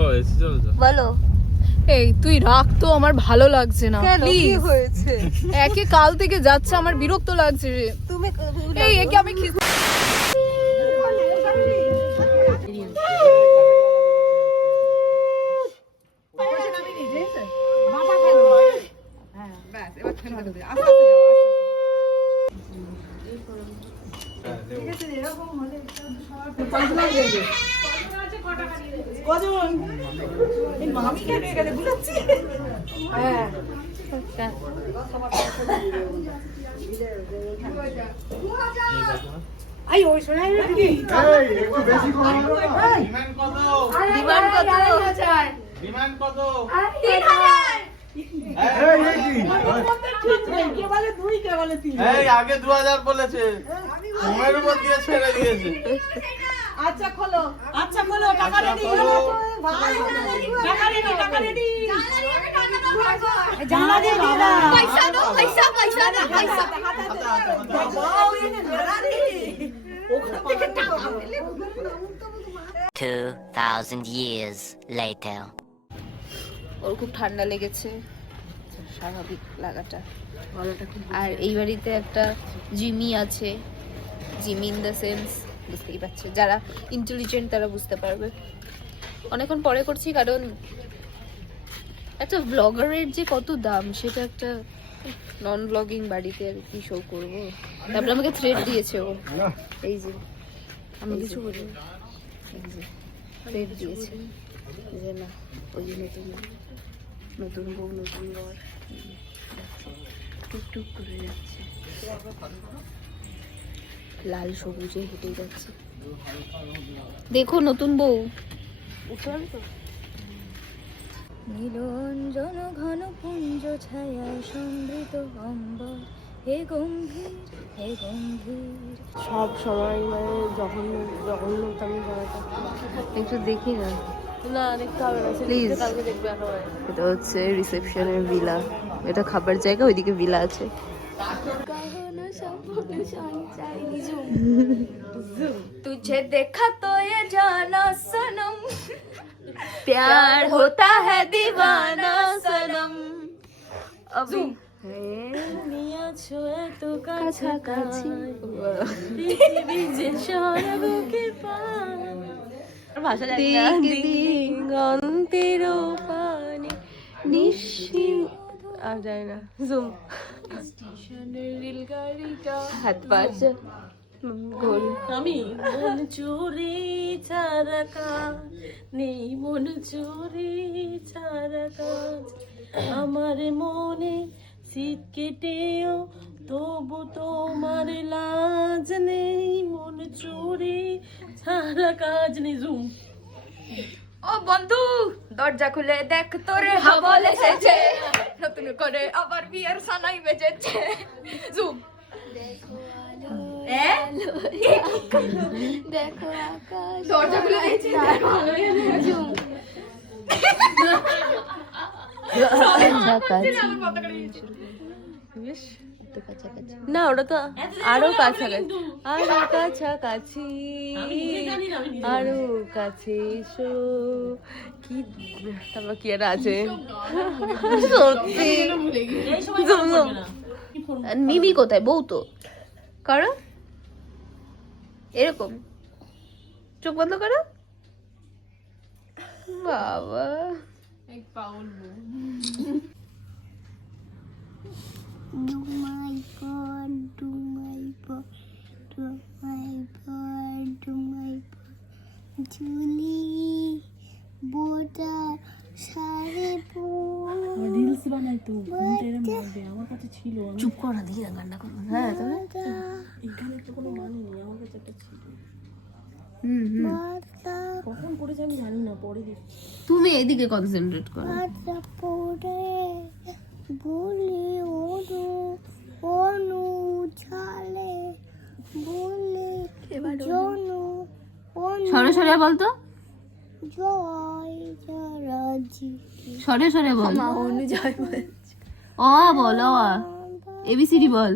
ও AC চলছে বলো। এই তুই রাখ তো, আমার ভালো লাগছে না কেন, কি প্লিজ। হয়েছে? একে কাল থেকে যাচ্ছে, আমার বিরক্ত লাগছে রে। তুমি এই একে আমি বিমান কত এই আগে 2000 বলেছে, ঘুমের উপর দিয়ে ছেড়ে দিয়েছে। আচ্ছা খোলো টাকা রেডি টাকা রেডি জানা দে বাবা পয়সা দাও, পয়সা দাও, পয়সা। 2000 years later. ওর খুব ঠান্ডা লেগেছে, স্বাভাবিক লাগাটা। আর এই বাড়িতে একটা জিমি আছে, জিমি ইন দ্য সেন্স, বুঝতেই পারছে, যারা ইন্টেলিজেন্ট তারা বুঝতে পারবে। অনেকক্ষণ পরে করছি কারণ একটা ব্লগারের যে কত দাম সেটা একটা নন ব্লগিং বাড়িতে আর কি শো করবো। তারপরে আমাকে থ্রেড দিয়েছে ও, এই যে আমি কিছু করি, এই যে থ্রেড দিয়েছে যে না ওই নতুন বউ নতুন ঘর টুকটুক করে যাচ্ছে, লাল সবুজে হেঁটে যাচ্ছে। দেখো নতুন বউ। নীলঞ্জন ঘন পুঞ্জ ছায়ায় সমৃত অম্বর, হে গম্ভীর হে গম্ভীর। সব সময় মানে জঘন্য আমি জায়গাটা একটু দেখি না না দেখতে হবে না, প্লিজ। কালকে দেখবে একেবারে। এটা হচ্ছে রিসেপশনের ভিলা, এটা খাবার জায়গা, ওইদিকে ভিলা আছে। तुझे देखा तो ये जाना सनम, प्यार होता है दीवाना सनम। अभी নিয়েছো এত কাছাকাছি পৃথিবী যে সর্বকে পায়, ভাষা জানি না। দিগন্তের পানে নিশ্চিন আর যায় না জুম স্টেশনের রেলগাড়িটা হাত পাঁচ গোল। আমি মন চুরি ছাড়া কাজ নেই, মন চুরি ছাড়া কাজ আমার মনে শীত কেটেও তবু তোমার লাজ নেই, মন চুরি ছাড়া কাজ নেই জুম। ও বন্ধু দরজা খুলে দেখ তোরে হাবল এসেছে, নতুন করে আবার বিয়ের সানাই বেজেছে। জুম। দেখো আকাশ, দরজা খুলে দিয়েছি। জুম। না ওটা তো আরো কাছাকাছি, আরো কাছাকাছি, আরো কাছে এসো। কি তারপর কি একটা আছে সত্যি। মিমি কোথায়? বউ তো করো এরকম, চোখ বন্ধ করো। বাবা Do my part, do my part, do my part, do my part. Julie, Boda, Share reels বানাই তো ঘন্টারে মারবে, আমার কাছে ছিল। চুপ করো না, দিদি কান্না করো। হ্যাঁ তবে এখানে তো কোনো মানে নেই, আমার কাছে একটা ছিল। Boda, কখন করেছে আমি জানি না, পরে দেখছি। তুমি এদিকে কনসেন্ট্রেট করো। Boda, Boda, Boli, Odo, Onu, Chale, Boli, Jonu, Onu, সরে সরে বলতো, Joy, Jaraji. সরে সরে বল। অনুজয় অ বল, অ এবিসিডি বল।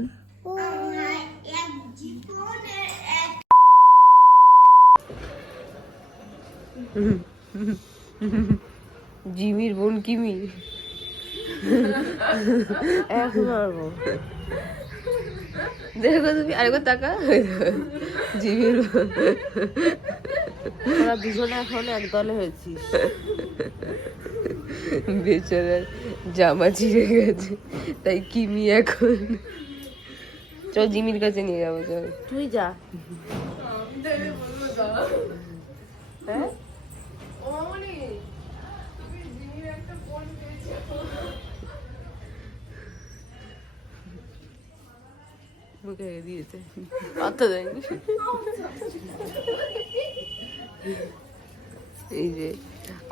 জিমির বোন কিমি এখন মারবো দেখো তুমি আরেকবার টাকা জিমির বোন। তোরা দুজনে এখন এক দলে হয়েছিস। বেচারার জামা ছিঁড়ে গেছে তাই কিমি এখন চল জিমির কাছে নিয়ে যাবো চল। তুই যা। হ্যাঁ মুখে দিয়েছে অত দেয়নি। এই যে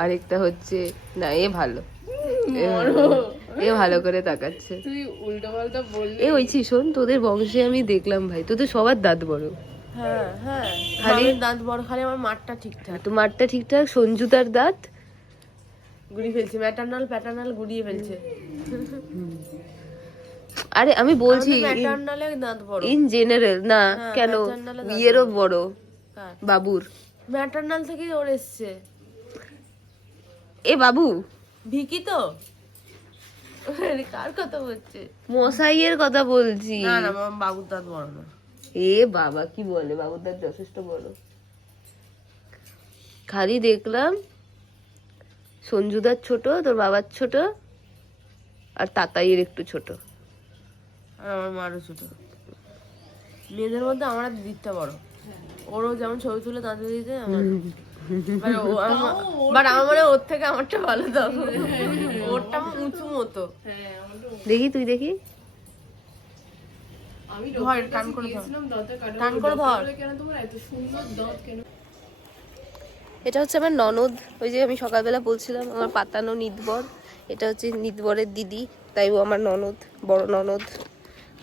আরেকটা হচ্ছে না এ ভালো এ ভালো করে তাকাচ্ছে। তুই উল্টো পাল্টা বললি। এ ওইছি শোন তোদের বংশে আমি দেখলাম ভাই তোদের সবার দাঁত বড়। হ্যাঁ হ্যাঁ খালি খালি দাঁত বড়, খালি আমার মাঠটা ঠিকঠাক। তোমারটা ঠিকঠাক, সঞ্জুতার দাঁত গুড়িয়ে ফেলছে, প্যাটার্নাল গুড়িয়ে ফেলছে। আরে আমি বলছি প্যাটার্নালে দাঁত বড়, ইন জেনারেল না হ্যাঁ, কেন maternal এ দাঁত বিয়েরও বড় কার? বাবুর। ম্যাটার্নাল থেকে ওর এসছে। এ বাবু ভিকি তো? আরে কার কথা বলছে? মশাইয়ের কথা বলছি। না না, আমার বাবুর দাঁত বড় না। এ বাবা কি বলে, বাবুর দাঁত যথেষ্ট বড়। খালি দেখলাম সঞ্জুদার ছোট, তোর বাবার ছোট, আর তাতাইয়ের একটু ছোট, আর আমার মারও ছোট। মেয়েদের মধ্যে আমার দিকটা বড়। ওরও যেমন ছবি তুলে দাঁত দিতে আমার বাট আমার মনে হয় ওর থেকে আমারটা ভালো দাও। ওরটা উঁচু মতো। দেখি তুই দেখি আমি ধর, টান করে ধর। টান করে ধর। কেন তোমার এত সুন্দর দাঁত কেন? এটা হচ্ছে আমার ননদ, ওই যে আমি সকালবেলা বলছিলাম আমার পাতানো নিতবর, এটা হচ্ছে নিতবরের দিদি, তাই ও আমার ননদ, বড় ননদ।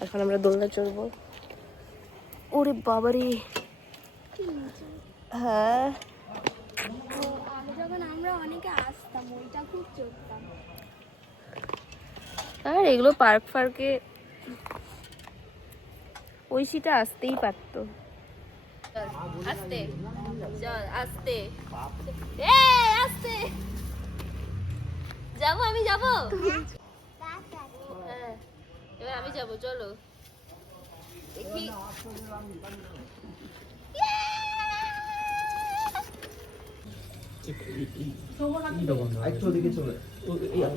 এখন আমরা দোলনা চড়বো। ওরে বাবারে, হ্যাঁ যখন আমরা অনেকে আসতাম ওইটা খুব চড়তাম। আর এগুলো পার্ক ফার্কে ঐশীটা আসতেই পারতো। আস্তে চল, আস্তে আস্তে যাবো, আমি যাবো। হ্যাঁ এবার আমি যাবো, চলো দেখি।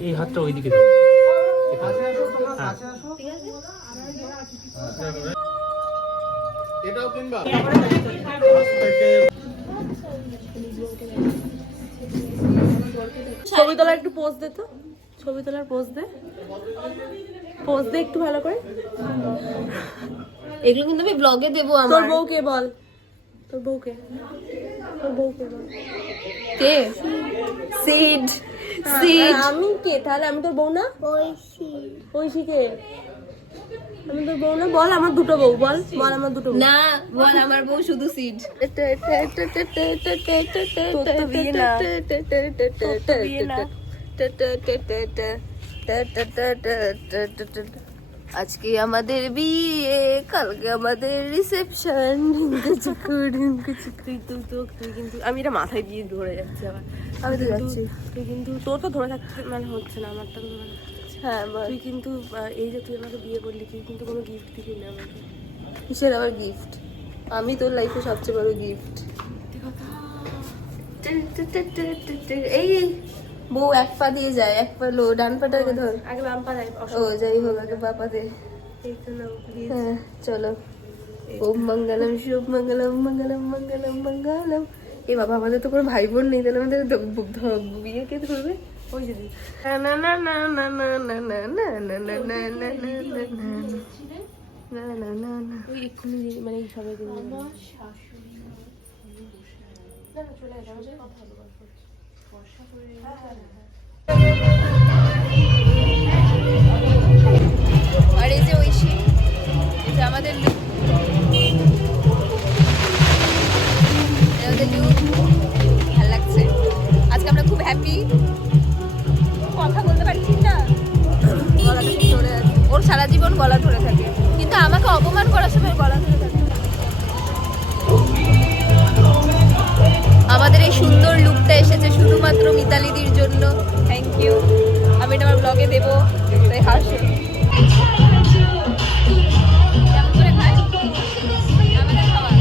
এই হাতটা ওইদিকে দাও। এটাও কিনবা? ছবি তোলার একটু পোজ দে তো, ছবি তোলার পোজ দে, পোজ দে একটু ভালো করে। এগুলো কিন্তু আমি ব্লগে দেবো। তোর আমার বউকে বল, তোর বউকে, তোর বউকে বল। কে সিড সিড আমি কে তাহলে? আমি তোর বউ না? ঐশী ঐশী কে? আমি তোর বউ না? বল আমার দুটো বউ, বল বল আমার দুটো বউ। না বল আমার বউ শুধু সিড। আজকে আমাদের বিয়ে, কালকে আমাদের রিসেপশন। তুই কিন্তু আমি এটা মাথায় দিয়ে ধরে যাচ্ছি আবার। আমি তো যাচ্ছি। তুই কিন্তু তোর তো ধরে থাকতে মানে হচ্ছে না, আমারটা তো ধরে থাকছে। হ্যাঁ তুই কিন্তু এই যে তুই আমাকে বিয়ে করলি, তুই কিন্তু কোনো গিফট দিবি না আমাকে। কিসের আবার গিফট? আমি তোর লাইফে সবচেয়ে বড় গিফট। এই বউ এক পা দিয়ে যায়, এক পা লো, ডান পাটাকে ধর। আগে বাম পা দেয়। ও যাই হোক, আগে বাপা দে। এই তো নাও please। হ্যাঁ চলো। ওম মঙ্গলম শুভ মঙ্গলম মঙ্গলম মঙ্গলম মঙ্গলম। এ বাবা, আমাদের তো কোনো ভাই বোন নেই, তাহলে আমাদের বিয়ে কে করবে? ওই যদি না না না না না না না না না না না না না না না না না। ওই এক্ষুনি মানে এই সবাই কিন্তু আর এই যে ঐশী, এই যে আমাদের লুক, আমাদের লুক ভালো লাগছে। আজকে আমরা খুব হ্যাপি। কথা বলতে পারছি না, গলাটা খুব ধরে আছে। ওর সারা জীবন গলা ধরে থাকে, কিন্তু আমাকে অপমান করার সময় গলা ধরে থাকে। আমাদের এই সুন্দর লুকটা এসেছে শুধুমাত্র মিতালি দেবো, তাই হাসো। কেমন করে খায়? আমাদের খাবার।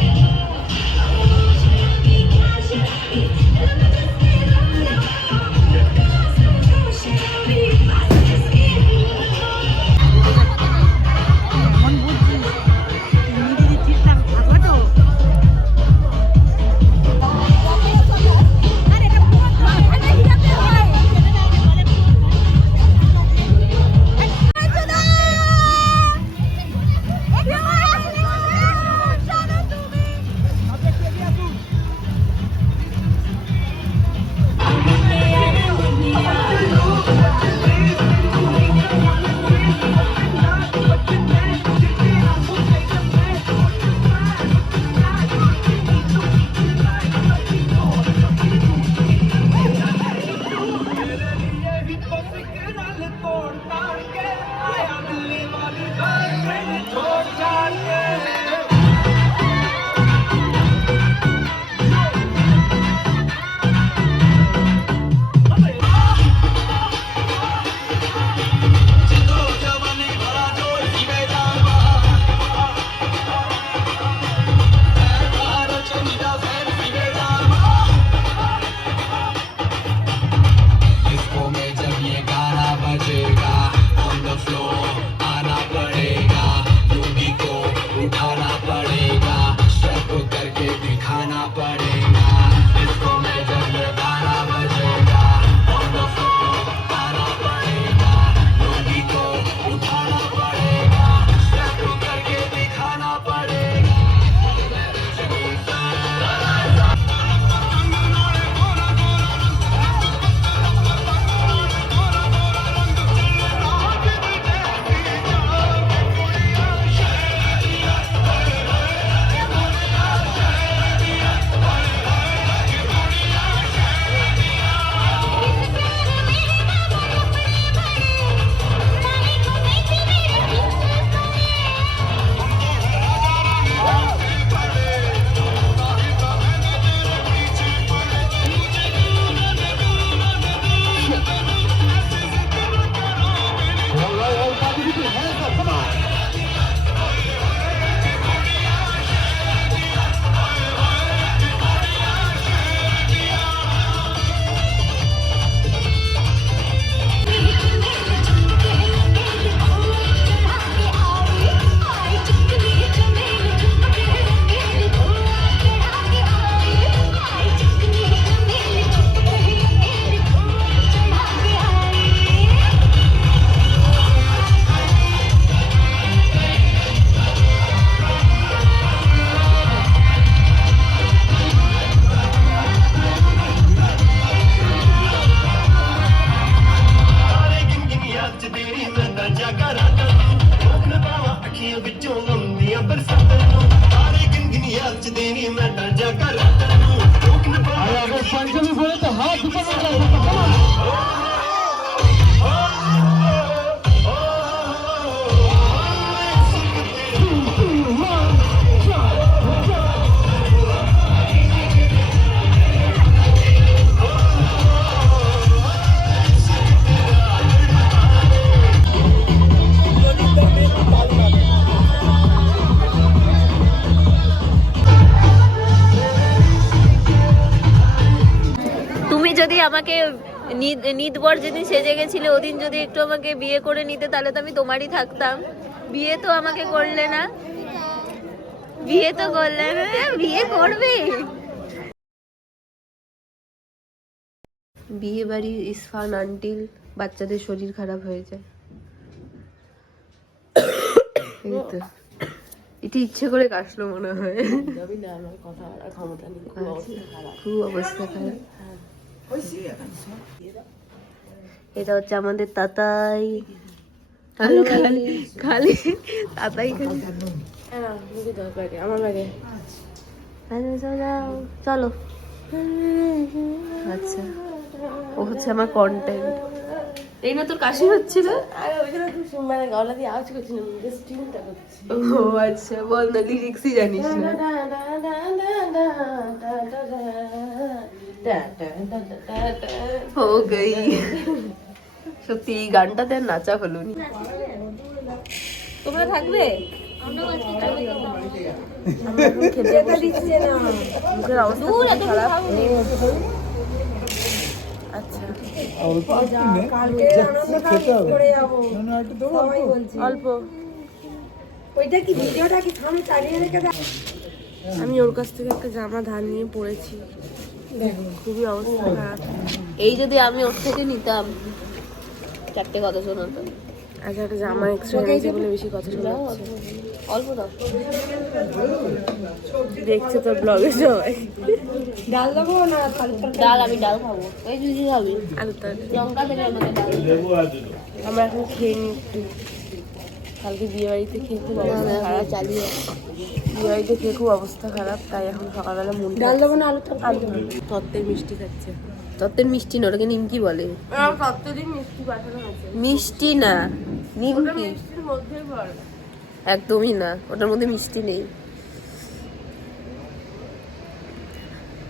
যদি আমাকে নিদবর যেদিন সেজে গেছিলে ওদিন যদি একটু আমাকে বিয়ে করে নিতে তাহলে তো আমি তোমারই থাকতাম। বিয়ে তো আমাকে করলে না, বিয়ে তো করলে না, বিয়ে করবে। বিয়ে বাড়ি ইজ ফান আনটিল বাচ্চাদের শরীর খারাপ হয়ে যায়। এই তো এটা ইচ্ছে করে কাশলো মনে হয়। খুব অবস্থা খারাপ। এটা হচ্ছে আমাদের তাতাই, খালি খালি তাতাই খালি। আমার ব্যাগে চলো। আচ্ছা ও হচ্ছে আমার কন্টেন্ট। এই না তোর কাশি হচ্ছিল? মানে গলা দিয়ে আওয়াজ করছিলাম, চিন্তা করছি। ও আচ্ছা বল না, লিরিক্সই জানিস না। हो गई সত্যি এই গানটাতে আর নাচা হলো নি। তোমরা থাকবে? আমরা এখন খেতে বসেছি। মুখের অবস্থা খুব খারাপ। আচ্ছা অল্প আমি ওর কাছ থেকে একটা জামা ধার নিয়ে পরেছি, খুবই অবস্থা খারাপ। এই যদি আমি ওর থেকে নিতাম 4টে কথা শোনাতো। আচ্ছা একটা জামা এক্সট্রা এনেছে বলে বেশি কথা শোনাচ্ছে। অল্প দাও। দেখছে তোর ব্লগে সবাই। ডাল আমি ডাল খাবো। এই দিদি খাবি? আলু তরকারি। লঙ্কা দেবে আমাকে ডাল। আমরা এখন খেয়ে নিই একটু। কালকে বিয়ে বাড়িতে খেয়ে খুব অবস্থা খারাপ। চালিয়ে বিয়ে বাড়িতে খেয়ে খুব অবস্থা খারাপ, তাই এখন সকালবেলা মন ডাল দেবো না আলু তরকারি? তত্ত্বের মিষ্টি খাচ্ছে। তত্ত্বের মিষ্টি না, ওটাকে নিমকি বলে। তত্ত্বেরই মিষ্টি পাঠানো হয়েছে। মিষ্টি না, নিমকি। মিষ্টির মধ্যেই পড়ে। একদমই না, ওটার মধ্যে মিষ্টি নেই।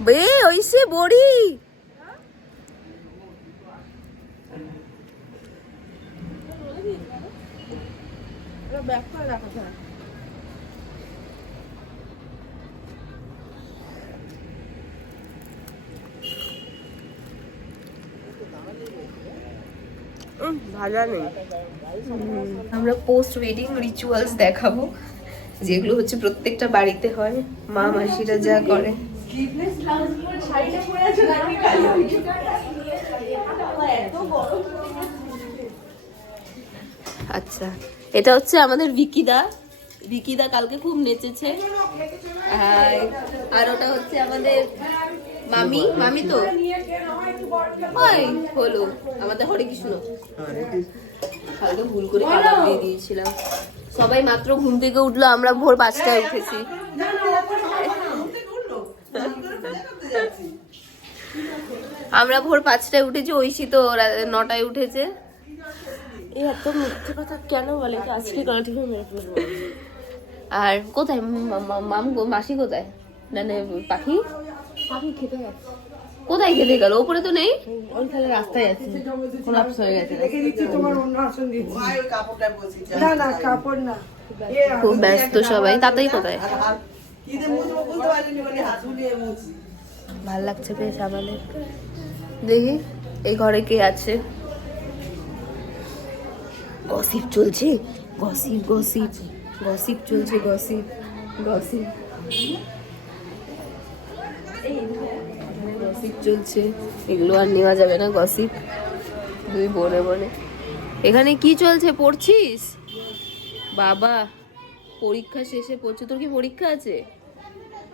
বে ওইসে বড়ি ভাজা নেই। আমরা পোস্ট ওয়েডিং রিচুয়ালস দেখাবো, যেগুলো হচ্ছে প্রত্যেকটা বাড়িতে হয়, মা মাসিরা যা করে। আচ্ছা, এটা হচ্ছে আমাদের বিকিদা। বিকিদা কালকে খুব নেচেছে। আর ওটা হচ্ছে আমাদের মামি। মামি তো ওই হলো আমাদের হরে কৃষ্ণ। কালকে ভুল করে কালার দিয়ে দিয়েছিলাম। সবাই মাত্র ঘুম থেকে উঠলো, আমরা ভোর 5টায় উঠেছি। আমরা ভোর 5টায় উঠেছি, ঐশী তো 9টায় উঠেছে। এই এত মিথ্যে কথা কেন বলে? তো আজকে গলা থেকে মেরে ফেলবো। আর কোথায় মাসি কোথায়? না না পাখি পাখি খেতে যাচ্ছে। কোথায় খেতে গেল? ওপরে তো নেই। ওই তাহলে রাস্তায় আছে, কোলাপস হয়ে গেছে। খুব ব্যস্ত সবাই। তাতেই কোথায়? ভাল লাগছে বেশ আমাদের। দেখি এই ঘরে কে আছে। গসিপ চলছে, গসিপ গসিপ গসিপ চলছে, গসিপ গসিপ গসিপ চলছে। এগুলো আর নেওয়া যাবে না, গসিপ। দুই বনে বনে। এখানে কি চলছে? পড়ছিস? বাবা পরীক্ষা শেষে পড়ছে। তোর কি পরীক্ষা আছে?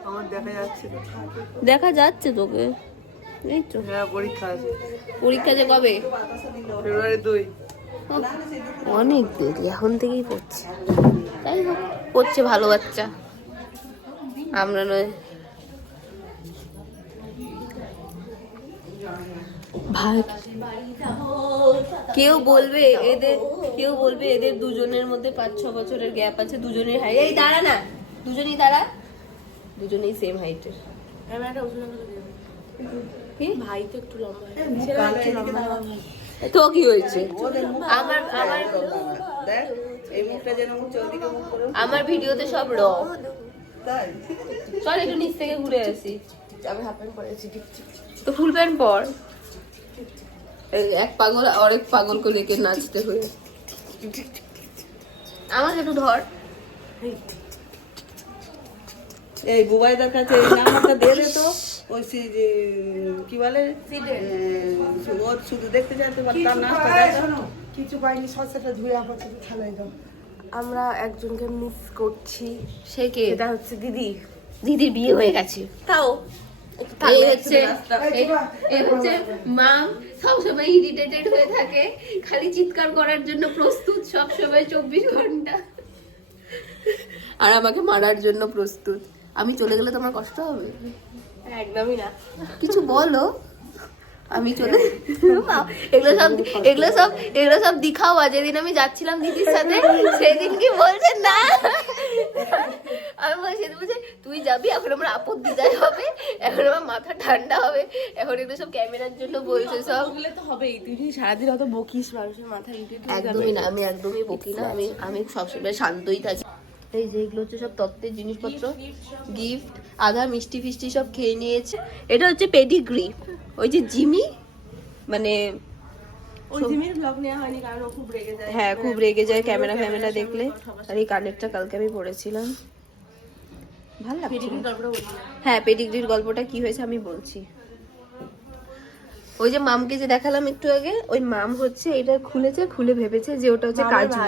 আমার দেখা যাচ্ছে তো। দেখা যাচ্ছে তোকে। এই তো হ্যাঁ পরীক্ষা আছে। পরীক্ষা যে কবে? ফেব্রুয়ারি 2। অনেক দেরি, এখন থেকেই পড়ছে। তাই হোক, পড়ছে ভালো বাচ্চা, আমরা নয়। ভাই কেউ বলবে এদের দুজনের মধ্যে 5-6 বছরের গ্যাপ আছে। দুজনের হাইট, এই দাঁড়া না, দুজনেই দাঁড়া, দুজনেই সেম হাইটের। আমি একটা ওষুধ কি ভাই তো একটু লম্বা তো কি হয়েছে? আমার আমার দেখ এই মুখটা যেন মুখ চলদিকে মুখ করে। আমার ভিডিওতে সব র। তাই চল একটু নিচ থেকে ঘুরে আসি। আমি হাফ প্যান্ট পরেছি। তো ফুল প্যান্ট পর। এক পাগল আরেক পাগলকে লেকে নাচতে হয়ে। আমাকে একটু ধর। এই বুবাইদার কাছে এই নাম্বারটা দিয়ে দে তো। ওই যে কি বলে ওর শুধু দেখতে যাতে তার নাচটা দেখো। কিছু পাইনি, সসটা ধুয়ে আপাতত থালায় দাও। আমরা একজনকে মিস করছি। সে কে? এটা হচ্ছে দিদি। দিদির বিয়ে হয়ে গেছে। তাও এই হচ্ছে মাম, সবসময় ইরিটেটেড হয়ে থাকে, খালি চিৎকার করার জন্য প্রস্তুত সবসময় 24 ঘন্টা, আর আমাকে মারার জন্য প্রস্তুত। আমি চলে গেলে তোমার কষ্ট হবে? একদমই না। কিছু বলো। আমি চলে এগুলো সব দিখাওয়া। যেদিন আমি যাচ্ছিলাম দিদির সাথে, সেদিন কি বলছে না আমি বলছি বুঝে তুই যাবি, এখন আমার আপদ বিদায় হবে, এখন আমার মাথা ঠান্ডা হবে, এখন একটু সব ক্যামেরার জন্য বলছে সব। ওগুলো তো হবেই, তুই যদি সারাদিন অত বকিস মানুষের মাথায় ইউটিউব একদমই না, আমি একদমই বকি না, আমি সবসময় শান্তই থাকি। এই যে এগুলো হচ্ছে সব তত্ত্বের জিনিসপত্র, গিফট, আধা মিষ্টি ফিষ্টি সব খেয়ে নিয়েছে। এটা হচ্ছে পেডিগ্রি, ওই যে জিমি, মানে ওই জিমির ব্লগ নেওয়া হয়নি কারণ ও খুব রেগে যায়। হ্যাঁ খুব রেগে যায় ক্যামেরা ফ্যামেরা দেখলে। আর এই কানেরটা কালকে আমি পড়েছিলাম, ভালো লাগছে। হ্যাঁ পেডিগ্রির গল্পটা কি হয়েছে আমি বলছি। ওই যে মামকে যে দেখালাম একটু আগে, ওই মাম হচ্ছে এটা খুলেছে, খুলে ভেবেছে যে ওটা হচ্ছে কাজু,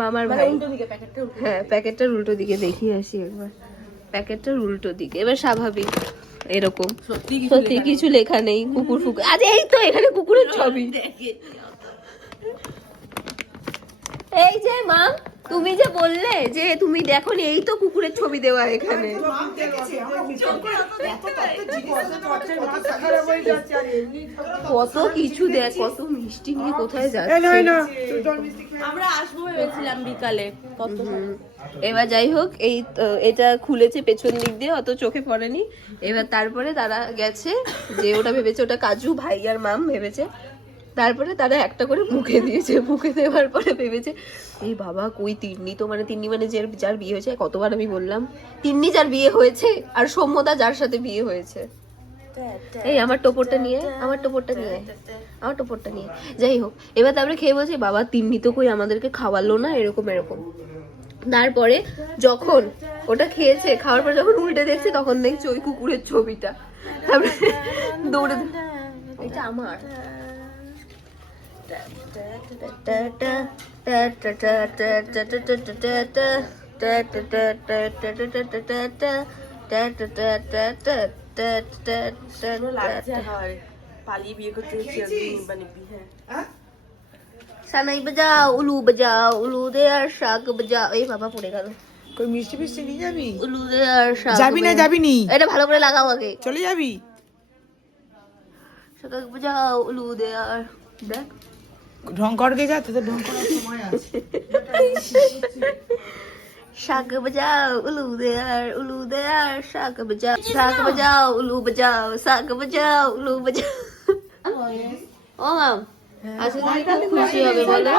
মামার ভাই। হ্যাঁ প্যাকেটটার উল্টো দিকে, দেখিয়ে আসি একবার প্যাকেটটার উল্টো দিকে। এবার স্বাভাবিক এরকম সত্যি কিছু লেখা নেই, কুকুর ফুকুর। আজ এই তো এখানে কুকুরের ছবি। এই যে মা তুমি যে বললে যে তুমি দেখো নি, এই তো কুকুরের ছবি দেওয়া এখানে। কত কিছু দেখ, কত মিষ্টি নিয়ে কোথায় যাচ্ছে। আমরা আসবো ভেবেছিলাম বিকালে, কত এবার যাই হোক, এই এটা খুলেছে পেছন দিক দিয়ে, অত চোখে পড়েনি। এবার তারপরে তারা গেছে, যে ওটা ভেবেছে ওটা কাজু, ভাই আর মাম ভেবেছে। তারপরে তারা একটা করে মুখে দিয়েছে, মুখে দেওয়ার পরে ভেবেছে এই বাবা কই তিন্নি, তো মানে তিন্নি মানে যার বিয়ে হয়েছে, কতবার আমি বললাম তিন্নি যার বিয়ে হয়েছে আর সৌম্যদা যার সাথে বিয়ে হয়েছে। এই আমার টোপরটা নিয়ে, আমার টোপরটা নিয়ে, আমার টোপরটা নিয়ে। যাই হোক এবার তারপরে খেয়ে বলছে বাবা তিন্নি তো কই আমাদেরকে খাওয়ালো না, এরকম এরকম। তারপরে যখন ওটা খেয়েছে, খাওয়ার পর যখন উল্টে দেখছে, তখন দেখছি ওই কুকুরের ছবিটা। তারপরে দৌড়ে, এটা আমার পালিয়ে বিয়ে করতে সানাই বাজাও, উলু বাজাও, উলু দে আর শাক বাজাও। এই বাবা পড়ে গেল। কই মিষ্টি ফিষ্টি নিয়ে যাবি? উলু দে আর শাক। যাবি না যাবি নি? এটা ভালো করে লাগাও আগে। চলে যাবি? শাক বাজাও, উলু দে আর দেখ ঢং করকে যা, তোদের ঢং করার সময় আছে। শাক বাজাও, উলু দে আর, উলু দে আর শাক বাজাও, শাক বাজাও, উলু বাজাও, শাক বাজাও, উলু বাজাও। ও মাম আজকে তুমি খুব খুশি হবে বলো,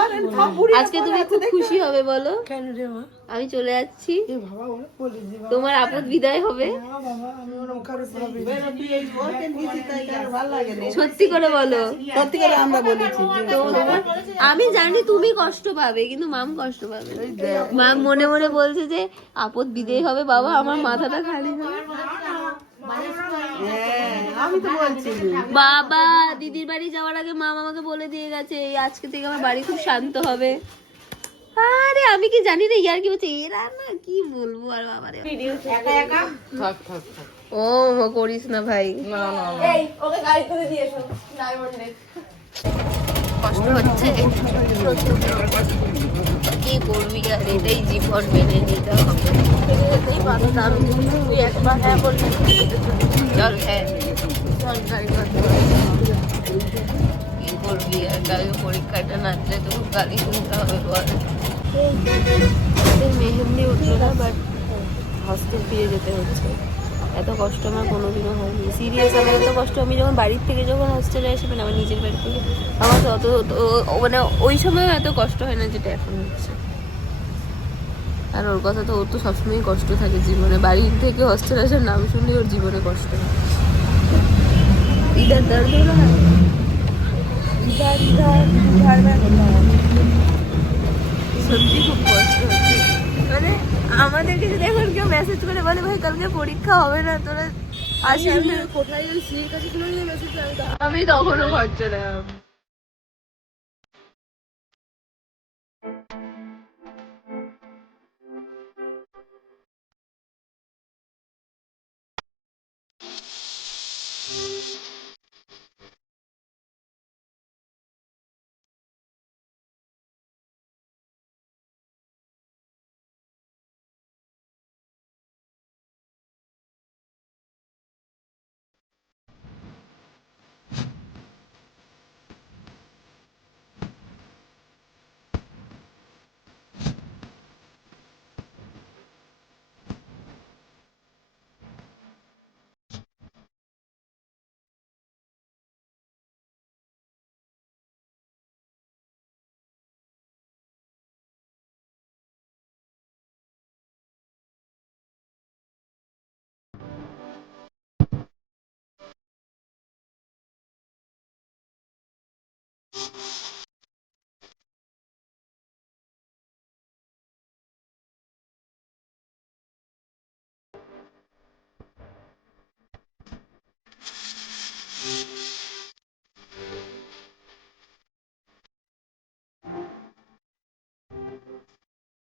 আজকে তুমি খুব খুশি হবে বলো। কেন রে মা? আমি চলে যাচ্ছি, এ বাবা ওরে বলি দি বাবা। তোমার আপদ বিদায় হবে। বাবা আমি ওরকম কারো ভাবি। তুই এই ওকে দিয়েছিস তাই কার ভালো লাগে না। সত্যি করে বলো। সত্যি করে আমরা বলেছি যে আমি জানি তুমি কষ্ট পাবে, কিন্তু মাম কষ্ট পাবে। মাম মনে মনে বলছে যে আপদ বিদায় হবে বাবা, আমার মাথাটা খালি হবে। হ্যাঁ আমি তো বলছি বাবা দিদির বাড়ি যাওয়ার আগে মাম আমাকে বলে দিয়ে গেছে এই আজকে থেকে আমার বাড়ি খুব শান্ত হবে। আরে আমি কি জানি না ইয়ার কি হচ্ছে, এরা না কি বলবো আর বাবারে। ও করিস না ভাই, কষ্ট হচ্ছে, কি করবি আর এটাই জীবন, মেনে নিতে হবে। তুই একবার হ্যাঁ বললি, চল হ্যাঁ চল গাড়ি কি করবি আর, কালকে পরীক্ষাটা না দিলে তো গাড়ি শুনতে হবে বল। মেহেন্দি উঠলো না, বাট হস্টেল ফিরে যেতে হচ্ছে। এত কষ্ট আমার কোনোদিনও হয়নি, সিরিয়াস। আমার এত কষ্ট আমি যখন বাড়ির থেকে যখন হস্টেলে আসি, মানে আমার নিজের বাড়ি থেকে, আমার তো অত মানে ওই সময়ও এত কষ্ট হয় না যেটা এখন হচ্ছে। আর ওর কথা তো, ওর তো সবসময়ই কষ্ট থাকে জীবনে, বাড়ির থেকে হস্টেল আসার নাম শুনলে ওর জীবনে কষ্ট হয়। ইধার দর্দ হলো না, সত্যি খুব কষ্ট হচ্ছে। মানে আমাদেরকে যদি এখন কেউ মেসেজ করে বলে ভাই কালকে পরীক্ষা হবে না, তোরা আসিস না, কোথায় ওই সিঁড়ির কাছে মেসেজ, আমি তখনও ঘর চলে যাবো।